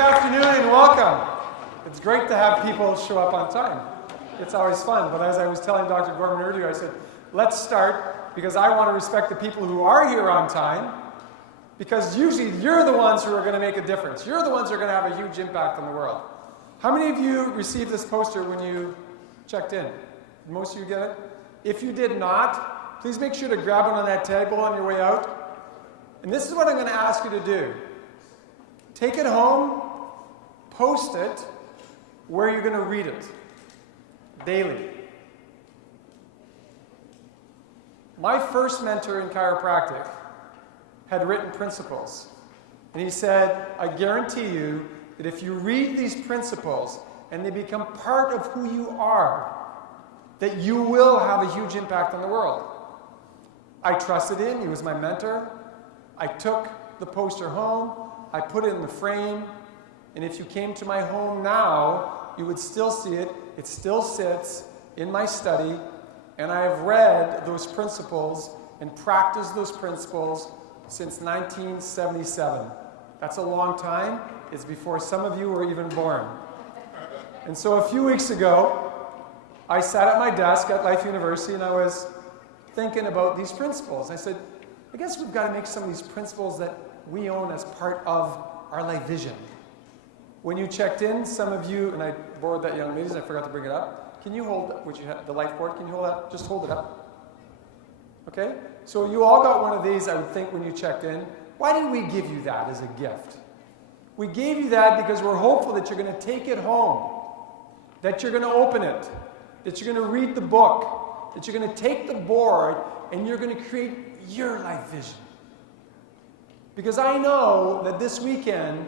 afternoon and welcome. It's great to have people show up on time. It's always fun, but as I was telling Dr. Gorman earlier, I said, let's start because I want to respect the people who are here on time, because usually you're the ones who are going to make a difference. You're the ones who are going to have a huge impact on the world. How many of you received this poster when you checked in? Did most of you get it? If you did not, please make sure to grab it on that table on your way out. And this is what I'm going to ask you to do. Take it home, post it where you're going to read it daily. My first mentor in chiropractic had written principles. And he said, I guarantee you that if you read these principles and they become part of who you are, that you will have a huge impact on the world. I trusted him. He was my mentor. I took the poster home. I put it in the frame. And if you came to my home now, you would still see it. It still sits in my study. And I have read those principles and practiced those principles since 1977. That's a long time. It's before some of you were even born. And so a few weeks ago, I sat at my desk at Life University and I was thinking about these principles. I said, I guess we've got to make some of these principles that we own as part of our life vision. When you checked in, some of you, and I borrowed that young lady's, I forgot to bring it up. Can you hold what you have, the life board? Can you hold that? Just hold it up. Okay? So you all got one of these, I would think, when you checked in. Why did we give you that as a gift? We gave you that because we're hopeful that you're going to take it home, that you're going to open it, that you're going to read the book, that you're going to take the board and you're going to create your life vision. Because I know that this weekend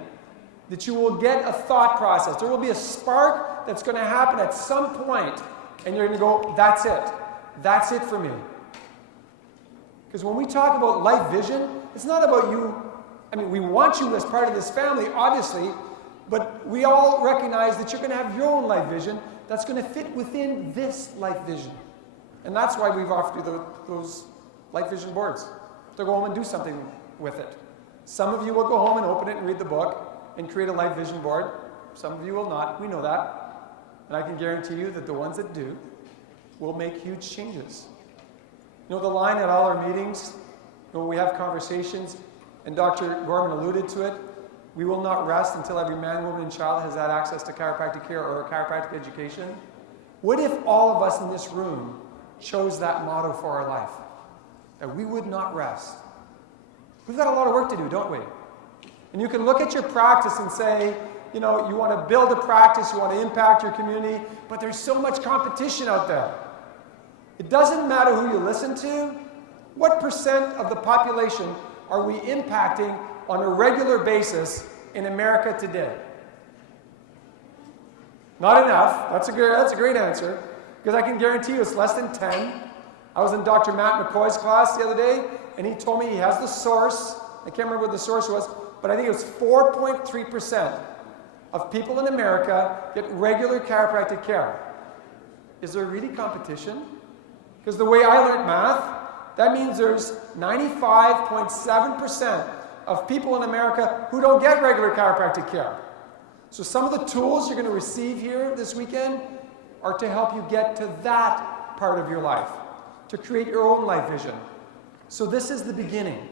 that you will get a thought process. There will be a spark that's going to happen at some point and you're going to go, that's it. That's it for me. Because when we talk about life vision, it's not about you. I mean, we want you as part of this family, obviously, but we all recognize that you're going to have your own life vision that's going to fit within this life vision. And that's why we've offered you those life vision boards, to go home and do something with it. Some of you will go home and open it and read the book and create a life vision board. Some of you will not. We know that. And I can guarantee you that the ones that do will make huge changes. You know, the line at all our meetings, when we have conversations, and Dr. Gorman alluded to it, we will not rest until every man, woman, and child has had access to chiropractic care or chiropractic education. What if all of us in this room chose that motto for our life? That we would not rest. We've got a lot of work to do, don't we? And you can look at your practice and say, you know, you want to build a practice, you want to impact your community, but there's so much competition out there. It doesn't matter who you listen to. What percent of the population are we impacting on a regular basis in America today? Not enough. That's a great answer, because I can guarantee you it's less than 10. I was in Dr. Matt McCoy's class the other day, and he told me he has the source. I can't remember what the source was, but I think it was 4.3% of people in America get regular chiropractic care. Is there really competition? Because the way I learned math, that means there's 95.7% of people in America who don't get regular chiropractic care. So some of the tools you're going to receive here this weekend are to help you get to that part of your life, to create your own life vision. So this is the beginning.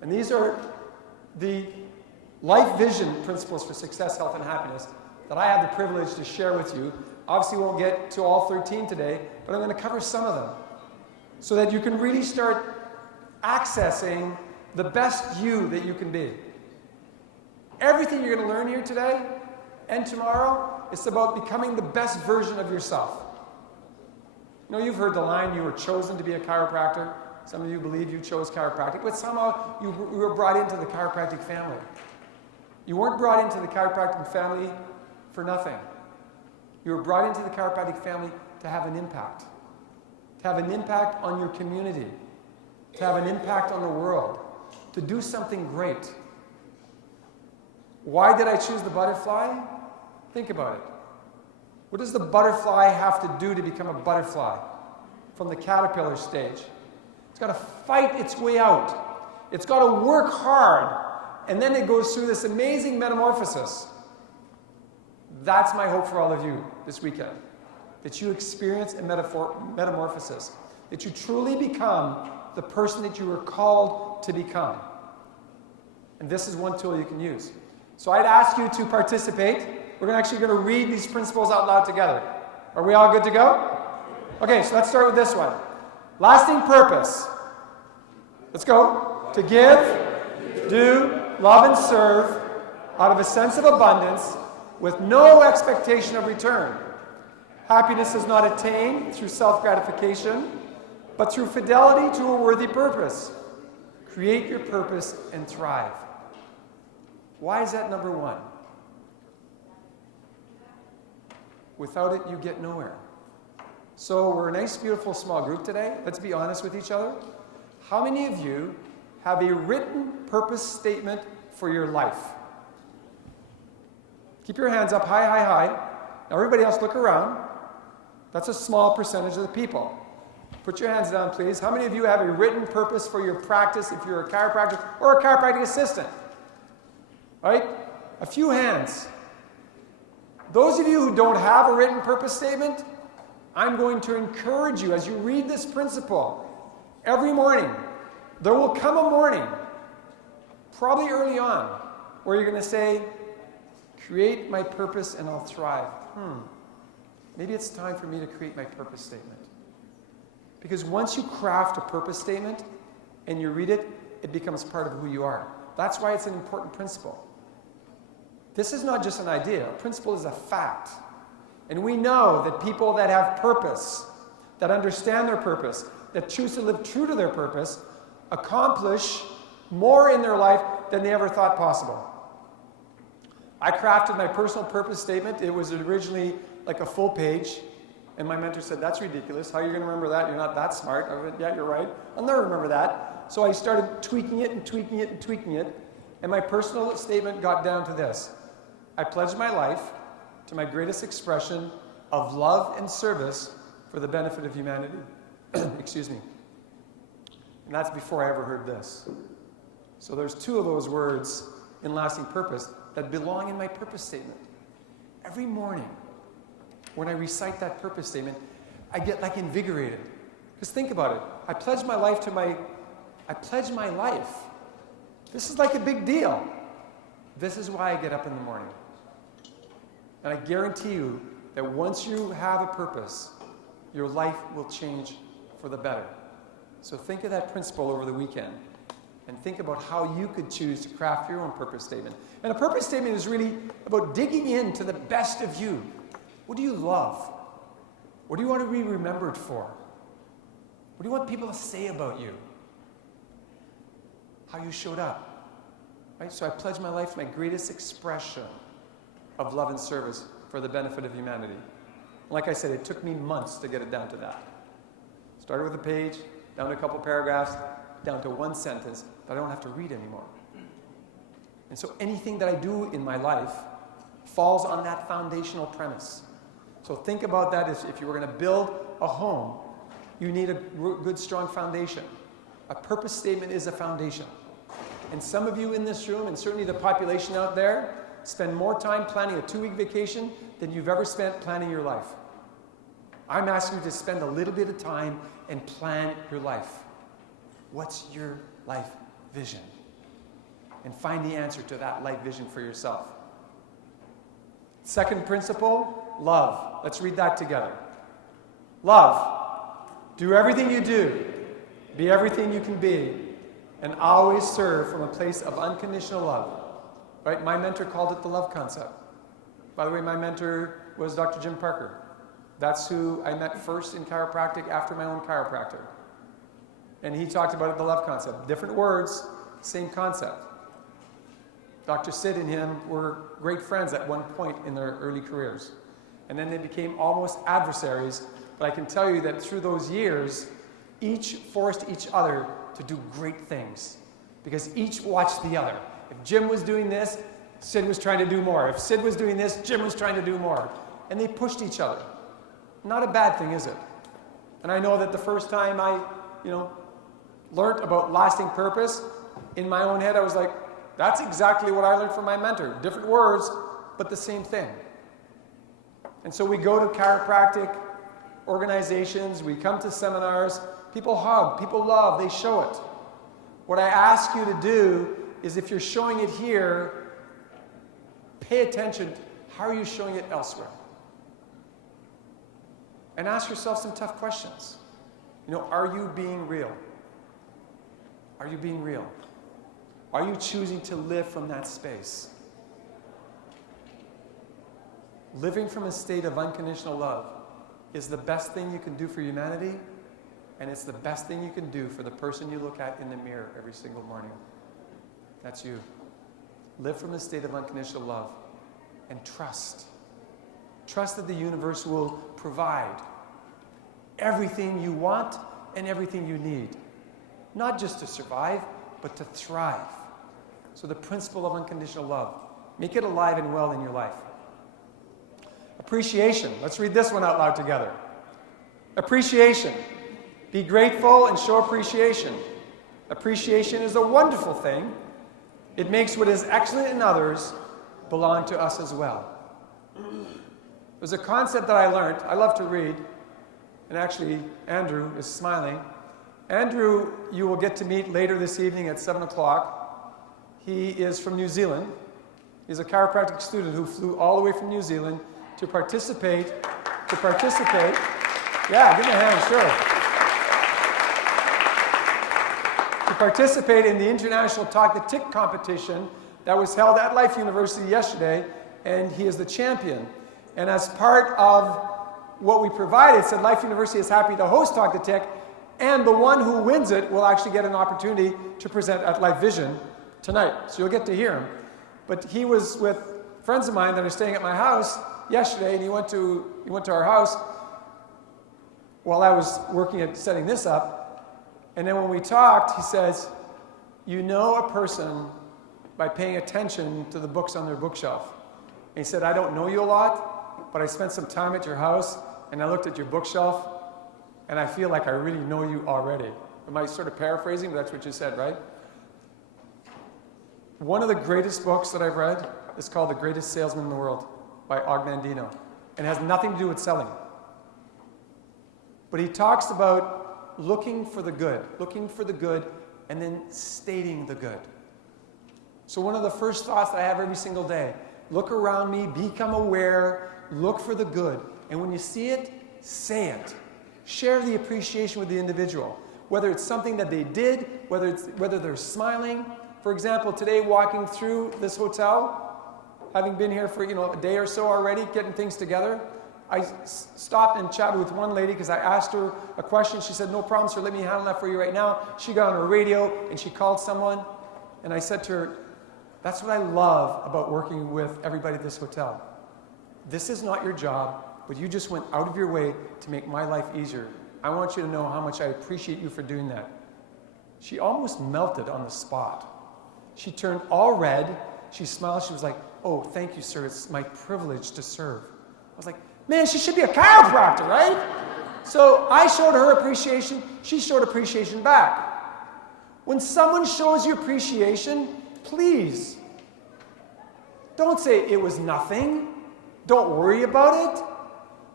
And these are the life vision principles for success, health, and happiness that I have the privilege to share with you. Obviously, we won't get to all 13 today, but I'm going to cover some of them so that you can really start accessing the best you that you can be. Everything you're going to learn here today and tomorrow is about becoming the best version of yourself. You know, you've heard the line, you were chosen to be a chiropractor. Some of you believe you chose chiropractic, but somehow you were brought into the chiropractic family. You weren't brought into the chiropractic family for nothing. You were brought into the chiropractic family to have an impact. To have an impact on your community. To have an impact on the world. To do something great. Why did I choose the butterfly? Think about it. What does the butterfly have to do to become a butterfly from the caterpillar stage? It's got to fight its way out. It's got to work hard. and then it goes through this amazing metamorphosis. That's my hope for all of you this weekend. That you experience a metamorphosis. That you truly become the person that you were called to become. And this is one tool you can use. So I'd ask you to participate. We're actually going to read these principles out loud together. Are we all good to go? Okay, so let's start with this one. Lasting purpose. Let's go. To give, do, love, and serve out of a sense of abundance with no expectation of return. Happiness is not attained through self-gratification, but through fidelity to a worthy purpose. Create your purpose and thrive. Why is that number one? Without it, you get nowhere. So we're a nice, beautiful, small group today. Let's be honest with each other. How many of you have a written purpose statement for your life? Keep your hands up high, high, high. Now everybody else look around. That's a small percentage of the people. Put your hands down, please. How many of you have a written purpose for your practice if you're a chiropractor or a chiropractic assistant? Right? A few hands. Those of you who don't have a written purpose statement, I'm going to encourage you as you read this principle every morning. There will come a morning, probably early on, where you're going to say, create my purpose and I'll thrive. Maybe it's time for me to create my purpose statement. Because once you craft a purpose statement and you read it, it becomes part of who you are. That's why it's an important principle. This is not just an idea. A principle is a fact. And we know that people that have purpose, that understand their purpose, that choose to live true to their purpose, accomplish more in their life than they ever thought possible. I crafted my personal purpose statement. It was originally like a full page. And my mentor said, that's ridiculous. How are you going to remember that? You're not that smart. I went, yeah, you're right. I'll never remember that. So I started tweaking it and tweaking it and tweaking it. And my personal statement got down to this. I pledge my life to my greatest expression of love and service for the benefit of humanity. Excuse me. And that's before I ever heard this. So there's two of those words in lasting purpose that belong in my purpose statement. Every morning, when I recite that purpose statement, I get like invigorated. Because think about it. I pledge my life. This is like a big deal. This is why I get up in the morning. And I guarantee you that once you have a purpose, your life will change for the better. So think of that principle over the weekend. And think about how you could choose to craft your own purpose statement. And a purpose statement is really about digging into the best of you. What do you love? What do you want to be remembered for? What do you want people to say about you? How you showed up. Right? So I pledge my life to my greatest expression of love and service for the benefit of humanity. Like I said, it took me months to get it down to that. Started with a page, down to a couple paragraphs, down to one sentence that I don't have to read anymore. And so anything that I do in my life falls on that foundational premise. So think about that as if you were going to build a home, you need a good, strong foundation. A purpose statement is a foundation. And some of you in this room, and certainly the population out there, spend more time planning a 2-week vacation than you've ever spent planning your life. I'm asking you to spend a little bit of time and plan your life. What's your life vision? And find the answer to that life vision for yourself. Second principle, love. Let's read that together. Love. Do everything you do. Be everything you can be. And always serve from a place of unconditional love. Right? My mentor called it the love concept. By the way, my mentor was Dr. Jim Parker. That's who I met first in chiropractic after my own chiropractor. And he talked about it, the love concept. Different words, same concept. Dr. Sid and him were great friends at one point in their early careers. And then they became almost adversaries. But I can tell you that through those years, each forced each other to do great things. Because each watched the other. If Jim was doing this, Sid was trying to do more. If Sid was doing this, Jim was trying to do more. And they pushed each other. Not a bad thing, is it? And I know that the first time I, learned about lasting purpose, in my own head I was like, That's exactly what I learned from my mentor. Different words, but the same thing. And so we go to chiropractic organizations, we come to seminars, people hug, people love, they show it. What I ask you to do is, if you're showing it here, pay attention. How are you showing it elsewhere? And ask yourself some tough questions. Are you being real? Are you being real? Are you choosing to live from that space? Living from a state of unconditional love is the best thing you can do for humanity, and it's the best thing you can do for the person you look at in the mirror every single morning. That's you. Live from a state of unconditional love and trust. Trust that the universe will provide everything you want and everything you need. Not just to survive, but to thrive. So the principle of unconditional love. Make it alive and well in your life. Appreciation. Let's read this one out loud together. Appreciation. Be grateful and show appreciation. Appreciation is a wonderful thing. It makes what is excellent in others belong to us as well. There's a concept that I learned. I love to read. And actually, Andrew is smiling. Andrew, you will get to meet later this evening at 7 o'clock. He is from New Zealand. He's a chiropractic student who flew all the way from New Zealand to participate. Yeah, give me a hand, sure. To participate in the International Talk the Tick competition that was held at Life University yesterday, and he is the champion. And as part of what we provided, said Life University is happy to host Talk the Tick, and the one who wins it will actually get an opportunity to present at Life Vision tonight. So you'll get to hear him. But he was with friends of mine that are staying at my house yesterday, and he went to our house while I was working at setting this up. And then when we talked, he says, you know a person by paying attention to the books on their bookshelf. And he said, I don't know you a lot, but I spent some time at your house, and I looked at your bookshelf, and I feel like I really know you already. Am I sort of paraphrasing? But that's what you said, right? One of the greatest books that I've read is called The Greatest Salesman in the World by Ogmandino. And it has nothing to do with selling. But he talks about looking for the good, and then stating the good. So one of the first thoughts that I have every single day, look around me, become aware, look for the good. And when you see it, say it. Share the appreciation with the individual. Whether it's something that they did, whether they're smiling. For example, today walking through this hotel, having been here for a day or so already, getting things together, I stopped and chatted with one lady because I asked her a question. She said, no problem, sir, let me handle that for you right now. She got on her radio and she called someone. And I said to her, that's what I love about working with everybody at this hotel. This is not your job, but you just went out of your way to make my life easier. I want you to know how much I appreciate you for doing that. She almost melted on the spot. She turned all red. She smiled. She was like, oh, thank you, sir. It's my privilege to serve. I was like, man, she should be a chiropractor, right? So I showed her appreciation. She showed appreciation back. When someone shows you appreciation, please don't say it was nothing. Don't worry about it.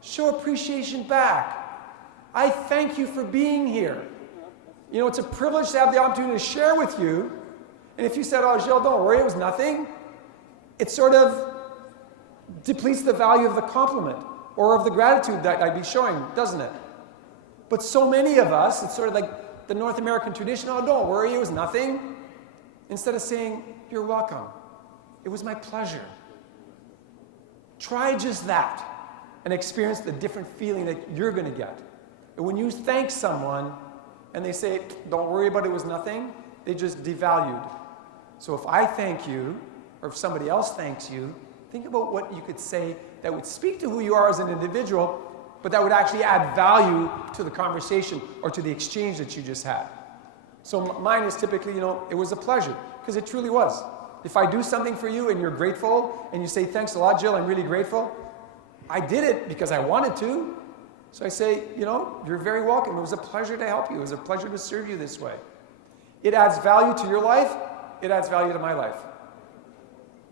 Show appreciation back. I thank you for being here. It's a privilege to have the opportunity to share with you. And if you said, oh, Gilles, don't worry, it was nothing, it sort of depletes the value of the compliment or of the gratitude that I'd be showing, doesn't it? But so many of us, it's sort of like the North American tradition, oh, don't worry, it was nothing. Instead of saying, you're welcome. It was my pleasure. Try just that and experience the different feeling that you're going to get. And when you thank someone and they say, don't worry about it, it was nothing, they just devalued. So if I thank you, or if somebody else thanks you, think about what you could say that would speak to who you are as an individual, but that would actually add value to the conversation or to the exchange that you just had. So mine is typically, it was a pleasure, because it truly was. If I do something for you and you're grateful, and you say, thanks a lot, Jill, I'm really grateful, I did it because I wanted to. So I say, you're very welcome. It was a pleasure to help you. It was a pleasure to serve you this way. It adds value to your life. It adds value to my life.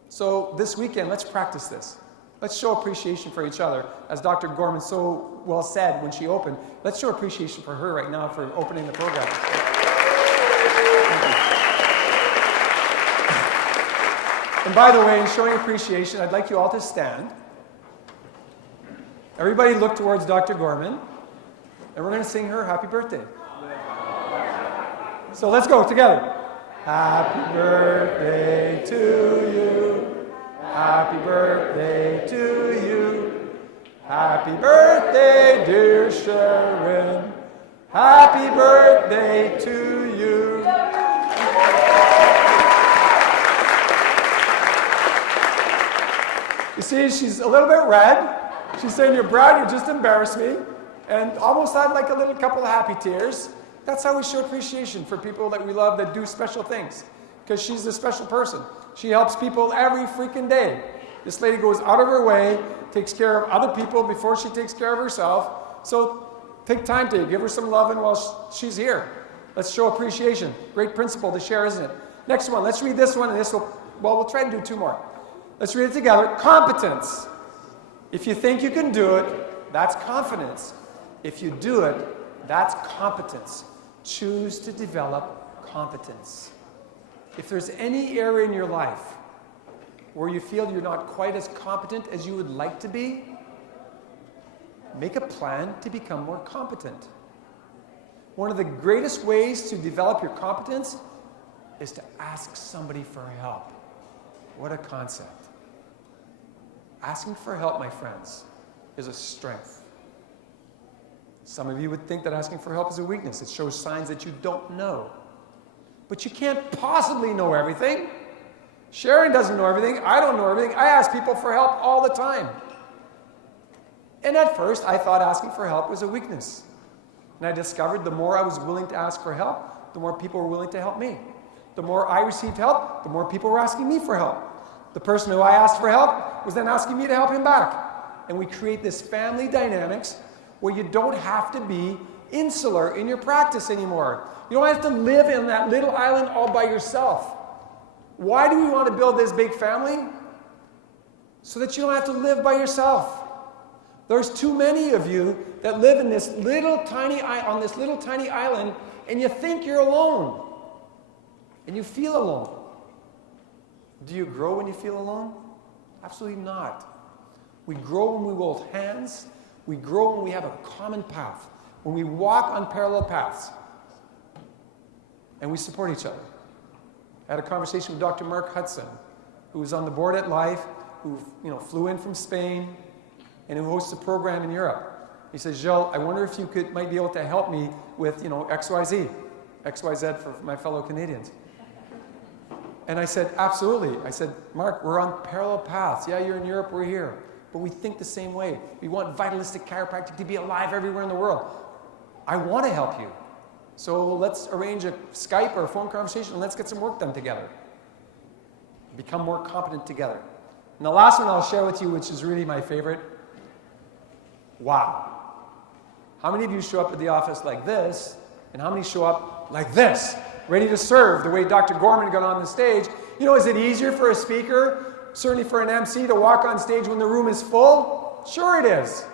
So this weekend, let's practice this. Let's show appreciation for each other. As Dr. Gorman so well said when she opened, let's show appreciation for her right now for opening the program. And by the way, in showing appreciation, I'd like you all to stand. Everybody look towards Dr. Gorman, and we're going to sing her happy birthday. So let's go together. Happy birthday to you. Happy birthday to you. Happy birthday, dear Sharon. Happy birthday to you. You see, she's a little bit red. She's saying, "You're Brad, you just embarrassed me." And almost had like a little couple of happy tears. That's how we show appreciation for people that we love that do special things. Because she's a special person. She helps people every freaking day. This lady goes out of her way, takes care of other people before she takes care of herself. So take time to give her some loving while she's here. Let's show appreciation. Great principle to share, isn't it? Next one, let's read this one, and this will, well, we'll try and do two more. Let's read it together. Competence. If you think you can do it, that's confidence. If you do it, that's competence. Choose to develop competence. If there's any area in your life where you feel you're not quite as competent as you would like to be, make a plan to become more competent. One of the greatest ways to develop your competence is to ask somebody for help. What a concept. Asking for help, my friends, is a strength. Some of you would think that asking for help is a weakness. It shows signs that you don't know. But you can't possibly know everything. Sharon doesn't know everything. I don't know everything. I ask people for help all the time. And at first, I thought asking for help was a weakness. And I discovered the more I was willing to ask for help, the more people were willing to help me. The more I received help, the more people were asking me for help. The person who I asked for help was then asking me to help him back. And we create this family dynamics where you don't have to be insular in your practice anymore. You don't have to live in that little island all by yourself. Why do we want to build this big family? So that you don't have to live by yourself. There's too many of you that live in this little tiny on this little tiny island, and you think you're alone. And you feel alone. Do you grow when you feel alone? Absolutely not. We grow when we hold hands. We grow when we have a common path. When we walk on parallel paths. And we support each other. I had a conversation with Dr. Mark Hudson, who was on the board at Life, who flew in from Spain, and who hosts a program in Europe. He says, "Gilles, I wonder if you might be able to help me with XYZ for my fellow Canadians." And I said, "Absolutely." I said, "Mark, we're on parallel paths. Yeah, you're in Europe, we're here. But we think the same way. We want vitalistic chiropractic to be alive everywhere in the world. I want to help you. So let's arrange a Skype or a phone conversation and let's get some work done together. Become more competent together." And the last one I'll share with you, which is really my favorite. Wow. How many of you show up at the office like this, and how many show up like this, ready to serve the way Dr. Gorman got on the stage? Is it easier for a speaker, certainly for an MC, to walk on stage when the room is full? Sure it is.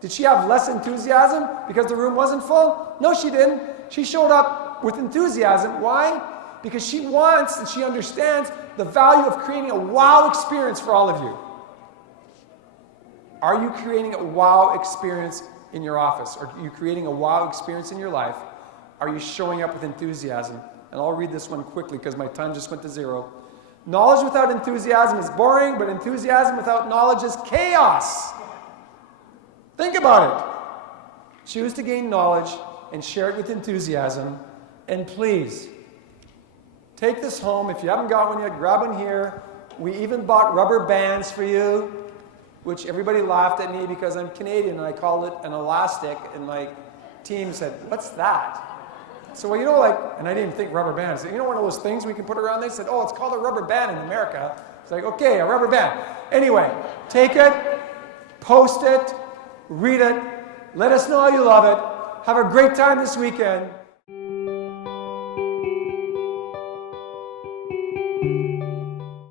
Did she have less enthusiasm because the room wasn't full? No, she didn't. She showed up with enthusiasm. Why? Because she wants and she understands the value of creating a wow experience for all of you. Are you creating a wow experience in your office? Are you creating a wow experience in your life? Are you showing up with enthusiasm? And I'll read this one quickly because my time just went to zero. Knowledge without enthusiasm is boring, but enthusiasm without knowledge is chaos. Think about it. Choose to gain knowledge and share it with enthusiasm. And please, take this home. If you haven't got one yet, grab one here. We even bought rubber bands for you, which everybody laughed at me because I'm Canadian and I called it an elastic, and my team said, "What's that?" So, and I didn't even think rubber bands. One of those things we can put around? They said, "Oh, it's called a rubber band in America." It's like, okay, a rubber band. Anyway, take it, post it, read it, let us know how you love it. Have a great time this weekend.